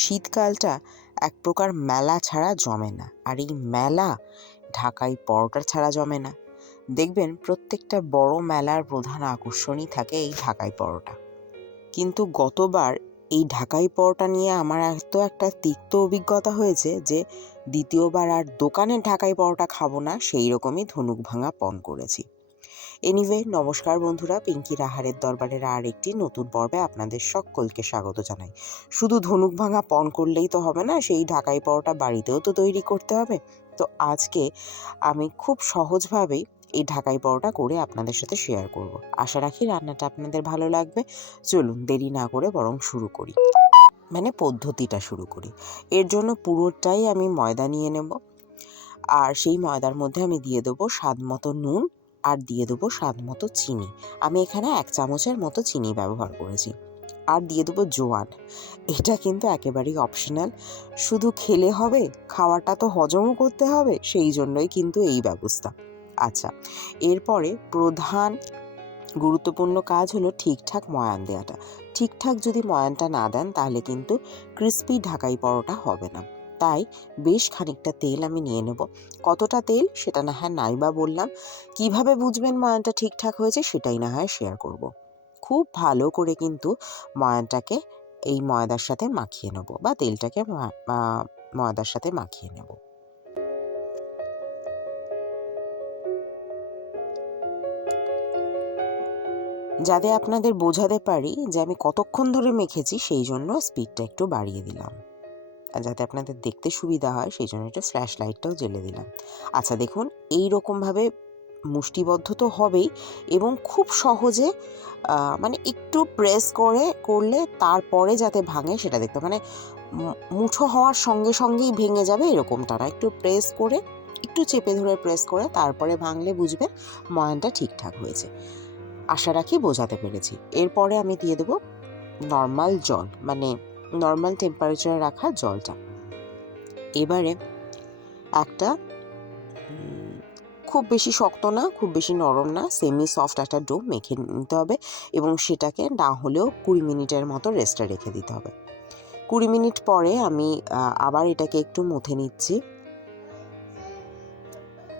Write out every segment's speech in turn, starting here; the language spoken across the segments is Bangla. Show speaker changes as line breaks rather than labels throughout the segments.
শীতকালটা এক প্রকার মেলা ছাড়া জমে না। আর এই মেলা ঢাকাই পরোটা ছাড়া জমে না। দেখবেন প্রত্যেকটা বড় মেলার প্রধান আকর্ষণই থাকে এই ঢাকাই পরোটা। কিন্তু গতবার এই ঢাকাই পরোটা নিয়ে আমার এত একটা তিক্ত অভিজ্ঞতা হয়েছে যে দ্বিতীয়বার আর দোকানে ঢাকাই পরোটা খাব না সেই রকমই ধনুক ভাঙা পণ করেছি। এনিওয়ে নমস্কার বন্ধুরা, পিঙ্কি রাহারের দরবারের আর একটি নতুন পর্বে আপনাদের সকলকে স্বাগত জানাই। শুধু ধনুক ভাঙা পণ করলেই তো হবে না, সেই ঢাকাই পরোটা বাড়িতেও তো তৈরি করতে হবে। তো আজকে আমি খুব সহজভাবেই এই ঢাকাই পরোটা করে আপনাদের সাথে শেয়ার করব। আশা রাখি রান্নাটা আপনাদের ভালো লাগবে। চলুন দেরি না করে বরং শুরু করি। মানে পদ্ধতিটা শুরু করি। এর জন্য পুরোটাই আমি ময়দা নিয়ে নেব। আর সেই ময়দার মধ্যে আমি দিয়ে দেবো স্বাদ মতো নুন আর দিয়ে দেবো স্বাদ মতো চিনি। আমি এখানে এক চামচের মতো চিনি ব্যবহার করেছি। আর দিয়ে দেবো জোয়ান। এটা কিন্তু একেবারেই অপশনাল শুধু খেলে হবে, খাওয়াটা তো হজমও করতে হবে, সেই জন্যই কিন্তু এই ব্যবস্থা। আচ্ছা এরপরে প্রধান গুরুত্বপূর্ণ কাজ হলো ঠিকঠাক ময়ান দেওয়াটা ঠিকঠাক যদি ময়ানটা না দেন, তাহলে কিন্তু ক্রিস্পি ঢাকাই পরোটা হবে না। তাই বেশ খানিকটা তেল আমি নিয়ে নেব। কতটা তেল সেটা না হয় নাইবা বললাম। কীভাবে বুঝবেন ময়ানটা ঠিকঠাক হয়েছে সেটাই না হয় শেয়ার করব। খুব ভালো করে কিন্তু ময়ানটাকে এই ময়দার সাথে মাখিয়ে নেব বা তেলটাকে ময়দার সাথে মাখিয়ে নেব। যাতে আপনাদের বোঝাতে পারি যে আমি কতক্ষণ ধরে মেখেছি সেই জন্য স্পিডটা একটু বাড়িয়ে দিলাম। যাতে আপনাদের দেখতে সুবিধা হয়, সেই জন্য একটু ফ্ল্যাশ লাইটটাও জ্বেলে দিলাম। আচ্ছা দেখুন এই রকমভাবে মুষ্টিবদ্ধ তো হবেই এবং খুব সহজে মানে একটু প্রেস করে, করলে তারপরে যাতে ভাঙে সেটা দেখতে মানে মুঠো হওয়ার সঙ্গে সঙ্গেই ভেঙে যাবে এরকমটা না। একটু প্রেস করে, একটু চেপে ধরে প্রেস করে, তারপরে ভাঙলে বুঝবেন ময়ানটা ঠিকঠাক হয়েছে। আশা রাখি বোঝাতে পেরেছি। এরপরে আমি দিয়ে দেবো নর্মাল জল মানে নর্মাল টেম্পারেচারে রাখা জলটা। এবারে একটা খুব বেশি শক্ত না, খুব বেশি নরম না সেমি সফট একটা ডো মেখে নিতে হবে এবং সেটাকে না হলেও কুড়ি মিনিটের মতো রেস্টে রেখে দিতে হবে। কুড়ি মিনিট পরে আমি আবার এটাকে একটু মথে নিচ্ছি।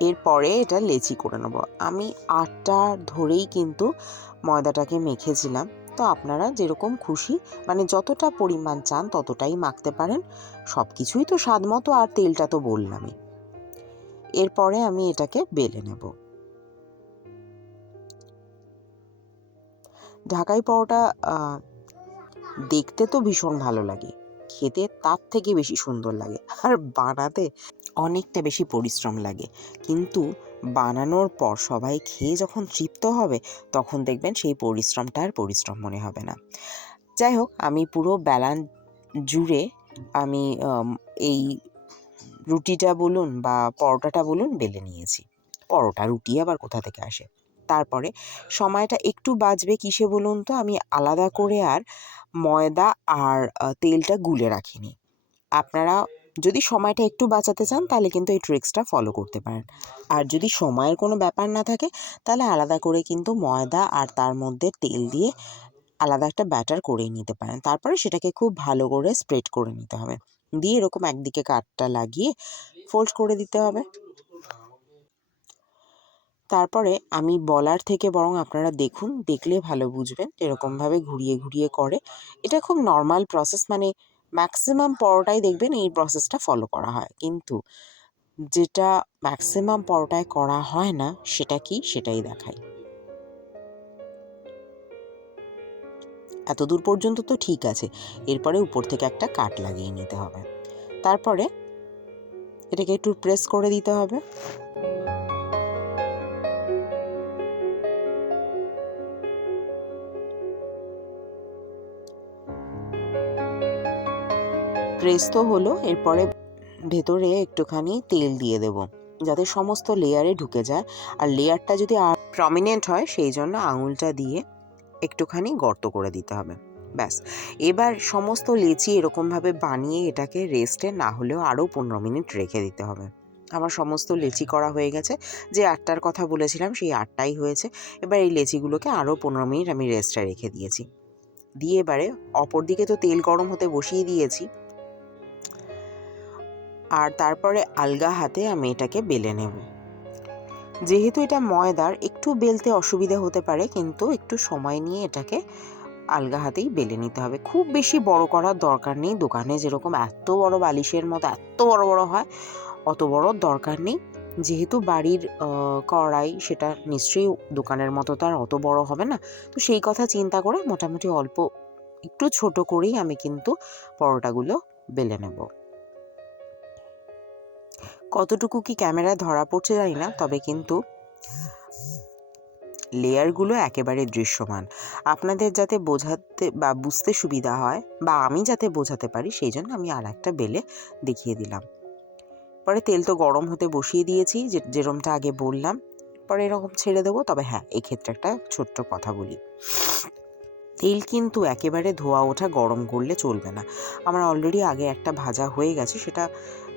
এরপরে এটা লেচি করে নেব। আমি আটটা ধরেই কিন্তু ময়দাটাকে মেখেছিলাম। তো আপনারা যেরকম খুশি মানে যতটা পরিমাণ চান ততটাই মাখতে পারেন। সব কিছুই তো স্বাদ মতো আর তেলটা তো বললামই। এরপরে আমি এটাকে বেলে নেব। ঢাকাই পরোটা দেখতে তো ভীষণ ভালো লাগে। খেতে তার থেকে বেশি সুন্দর লাগে। আর বানাতে অনেকটা বেশি পরিশ্রম লাগে। কিন্তু বানানোর পর সবাই খেয়ে যখন তৃপ্ত হবে, তখন দেখবেন সেই পরিশ্রমটা আর পরিশ্রম মনে হবে না। যাই হোক, আমি পুরো বেলান জুড়ে আমি এই রুটিটা বলুন বা পরোটাটা বলুন বেলে নিয়েছি। পরোটা, রুটি আবার কোথা থেকে আসে? তারপরে সময়টা একটু বাঁচবে কিসে বলুন তো? আমি আলাদা করে আর ময়দা আর তেলটা গুলে রাখিনি। আপনারা যদি সময়টা একটু বাঁচাতে চান, তাহলে কিন্তু এই ট্রিক্সটা ফলো করতে পারেন। আর যদি সময়ের কোনো ব্যাপার না থাকে, তাহলে আলাদা করে কিন্তু ময়দা আর তার মধ্যে তেল দিয়ে আলাদা একটা ব্যাটার করে নিতে পারেন। তারপরে সেটাকে খুব ভালো করে স্প্রেড করে নিতে হবে। দিয়ে এরকম একদিকে কাঠটা লাগিয়ে ফোল্ড করে দিতে হবে। তারপরে আমি বলার থেকে বরং আপনারা দেখুন, দেখলে ভালো বুঝবেন। এরকমভাবে ঘুরিয়ে ঘুরিয়ে করে। এটা খুব নর্মাল প্রসেস মানে ম্যাক্সিমাম পরোটাই দেখবেন এই প্রসেসটা ফলো করা হয়। কিন্তু যেটা ম্যাক্সিমাম পরোটায় করা হয় না, সেটা কি? সেটাই দেখাই। এত দূর পর্যন্ত তো ঠিক আছে। এরপরে উপর থেকে একটা কাট লাগিয়ে নিতে হবে। তারপরে এটাকে একটু প্রেস করে দিতে হবে। প্রেস তো হলো, এরপরে ভেতরে একটুখানি তেল দিয়ে দেব, যাতে সমস্ত লেয়ারে ঢুকে যায়। আর লেয়ারটা যদি আর প্রমিনেন্ট হয়, সেই জন্য আঙুলটা দিয়ে একটুখানি গর্ত করে দিতে হবে। ব্যাস। এবার সমস্ত লেচি এরকমভাবে বানিয়ে এটাকে রেস্টে না হলেও আরও পনেরো মিনিট রেখে দিতে হবে। আমার সমস্ত লেচি করা হয়ে গেছে। যে আটটার কথা বলেছিলাম, সেই আটটাই হয়েছে। এবার এই লেচিগুলোকে আরও পনেরো মিনিট আমি রেস্টে রেখে দিয়েছি। দিয়ে এবারে অপর দিকে তো তেল গরম হতে বসিয়ে দিয়েছি। আর তারপরে আলগা হাতে আমি এটাকে বেলে নেব। যেহেতু এটা ময়দার, একটু বেলতে অসুবিধা হতে পারে, কিন্তু একটু সময় নিয়ে এটাকে আলগা হাতেই বেলে নিতে হবে। খুব বেশি বড় করার দরকার নেই। দোকানে যেরকম এত বড় বালিশের মতো এত বড় বড় হয়, অত বড় দরকার নেই। যেহেতু বাড়ির কড়াই সেটা নিশ্চয়ই দোকানের মতো তো আর অত বড় হবে না। তো সেই কথা চিন্তা করে মোটামুটি অল্প, একটু ছোট করেই আমি কিন্তু পরোটাগুলো বেলে নেব। কতটুকু কি ক্যামেরায় ধরা পড়ছে জানি না, তবে কিন্তু লেয়ারগুলো একেবারে দৃশ্যমান। আপনাদের যাতে বোঝাতে বা বুঝতে সুবিধা হয়, বা আমি যাতে বোঝাতে পারি, সেই জন্য আমি আর একটা বেলে দেখিয়ে দিলাম। পরে তেল তো গরম হতে বসিয়ে দিয়েছি, যে, যেরমটা আগে বললাম। পরে এরকম ছেড়ে দেবো, তবে হ্যাঁ এক্ষেত্রে একটা ছোট্ট কথা বলি। তেল কিন্তু একেবারে ধোয়া ওঠা গরম করলে চলবে না। আমার অলরেডি আগে একটা ভাজা হয়ে গেছে, সেটা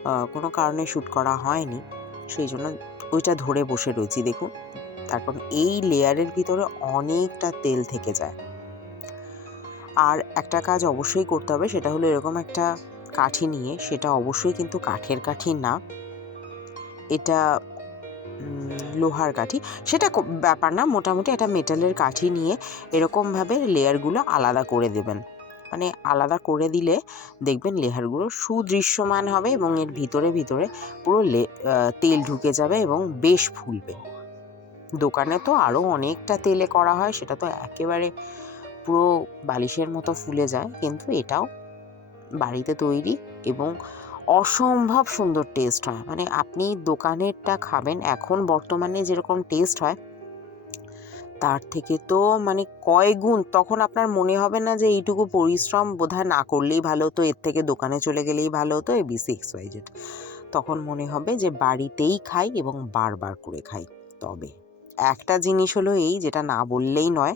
কোনো কারণে শ্যুট করা হয়নি। সেই জন্য ওইটা ধরে বসে রয়েছি, দেখুন। তারপর এই লেয়ারের ভিতরে অনেকটা তেল থেকে যায়। আর একটা কাজ অবশ্যই করতে হবে, সেটা হলো এরকম একটা কাঠি নিয়ে, সেটা অবশ্যই কিন্তু কাঠের কাঠি না। এটা লোহার কাঠি। সেটা ব্যাপার না, মোটামুটি একটা মেটালের কাঠি নিয়ে এরকমভাবে লেয়ারগুলো আলাদা করে দেবেন। মানে আলাদা করে দিলে দেখবেন লেহারগুলো সুদৃশ্যমান হবে এবং এর ভিতরে ভিতরে পুরো তেল ঢুকে যাবে এবং বেশ ফুলবে। দোকানে তো আরও অনেকটা তেলে করা হয়, সেটা তো একেবারে পুরো বালিশের মতো ফুলে যায়, কিন্তু এটাও বাড়িতে তৈরি এবং অসম্ভব সুন্দর টেস্ট হয়। মানে আপনি দোকানেরটা খাবেন, এখন বর্তমানে যেরকম টেস্ট হয় তার থেকে তো মানে কয় গুণ? তখন আপনার মনে হবে না যে এইটুকু পরিশ্রম বোধহয় না করলেই ভালো হতো, এর থেকে দোকানে চলে গেলেই ভালো হতো এবিসি এক্স ওয়াইজেড তখন মনে হবে যে বাড়িতেই খাই এবং বারবার করে খাই। তবে একটা জিনিস হলো এই, যেটা না বললেই নয়,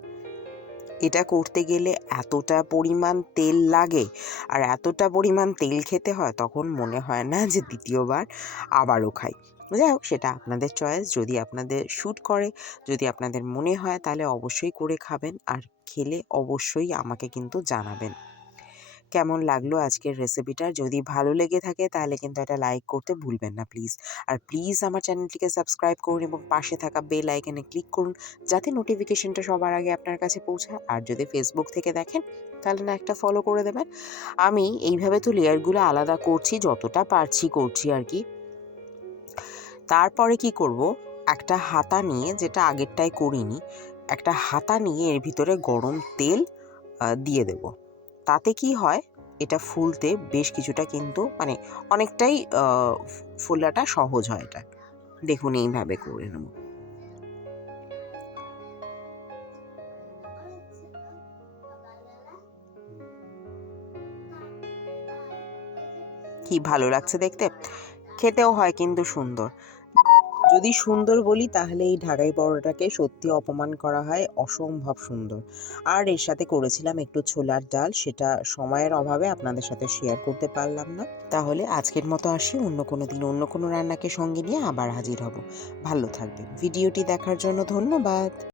এটা করতে গেলে এতটা পরিমাণ তেল লাগে আর এতটা পরিমাণ তেল খেতে হয়, তখন মনে হয় না যে দ্বিতীয়বার আবারও খাই। যাই হোক, সেটা আপনাদের চয়েস যদি আপনাদের শ্যুট করে, যদি আপনাদের মনে হয়, তাহলে অবশ্যই করে খাবেন। আর খেলে অবশ্যই আমাকে কিন্তু জানাবেন। কেমন লাগল আজকের রেসিপিটা যদি ভালো লেগে থাকে, তাহলে কিন্তু এটা লাইক করতে ভুলবেন না প্লিজ আর প্লিজ আমার চ্যানেলটিকে সাবস্ক্রাইব করুন এবং পাশে থাকা বেল আইকনে ক্লিক করুন, যাতে নোটিফিকেশনটা সবার আগে আপনার কাছে পৌঁছায়। আর যদি ফেসবুক থেকে দেখেন, তাহলে না একটা ফলো করে দেবেন। আমি এইভাবে তো লেয়ারগুলো আলাদা করছি, যতটা পারছি করছি আর কি। তারপরে কি করব? একটা হাতা নিয়ে, যেটা আগেরটাই করিনি, একটা হাতা নিয়ে এর ভিতরে গরম তেল দিয়ে দেব। তাতে কি হয়? এটা ফুলতে বেশ কিছুটা কিন্তু মানে অনেকটাই ফোলাটা সহজ হয় এটা। দেখুন, এইভাবে করে নেব। কি ভালো লাগছে দেখতে? খেতেও হয় কিন্তু সুন্দর। যদি সুন্দর বলি, তাহলে এই ঢাকাই পরোটাকে সত্যি অপমান করা হয় অসম্ভব সুন্দর। আর এর সাথে করেছিলাম একটু ছোলার ডাল, সেটা সময়ের অভাবে আপনাদের সাথে শেয়ার করতে পারলাম না। তাহলে আজকের মতো আসি, অন্য কোনো দিন অন্য কোনো রান্নাকে সঙ্গে নিয়ে আবার হাজির হব। ভালো থাকবেন। ভিডিওটি দেখার জন্য ধন্যবাদ।